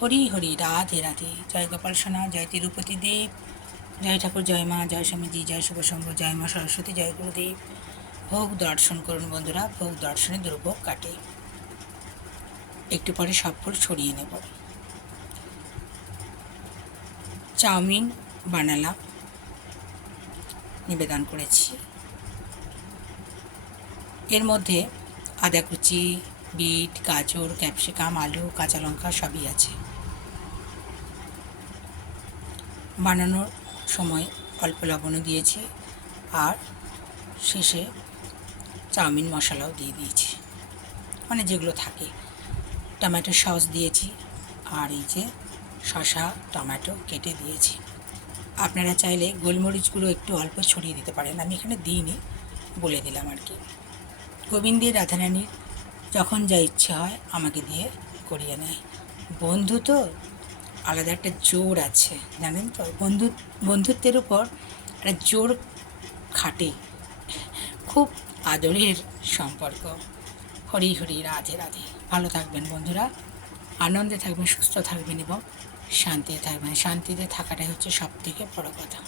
হরি হরি, রাধে রাধে। জয় গোপাল সোনা, জয় তিরুপতি দেব, জয় ঠাকুর, জয় মা, জয় স্বামীজি, জয় শুভসংঘ, জয় মা সরস্বতী, জয় গুরুদেব। ভোগ দর্শন করুন বন্ধুরা, ভোগ দর্শনে দুর্ভোগ কাটে। একটু পরে সব ফুল ছড়িয়ে নেব। চাউমিন বানালাম, নিবেদন করেছি। এর মধ্যে আদা কুচি, বিট, গাজর, ক্যাপসিকাম, আলু, কাঁচা লঙ্কা সবই আছে। বানানোর সময় অল্প লবণও দিয়েছি, আর শেষে চাউমিন মশলাও দিয়ে দিয়েছি, মানে যেগুলো থাকে। টমেটো সস দিয়েছি, আর এই যে শসা টমেটো কেটে দিয়েছি। আপনারা চাইলে গোলমরিচগুলো একটু অল্প ছড়িয়ে দিতে পারেন, আমি এখানে দিইনি, বলে দিলাম আর কি। গোবিন্দের রাধারানীর যখন যা ইচ্ছে হয় আমাকে দিয়ে করিয়ে নেয়। বন্ধু তো আলাদা একটা জোর আছে, জানেন তো, বন্ধুত্বের উপর একটা জোর খাটে, খুব আদরের সম্পর্ক। হরি হরি, রাধে রাধে। ভালো থাকবেন বন্ধুরা, আনন্দে থাকবেন, সুস্থ থাকবেন এবং শান্তিতে থাকবেন। শান্তিতে থাকাটাই হচ্ছে সব থেকে বড় কথা।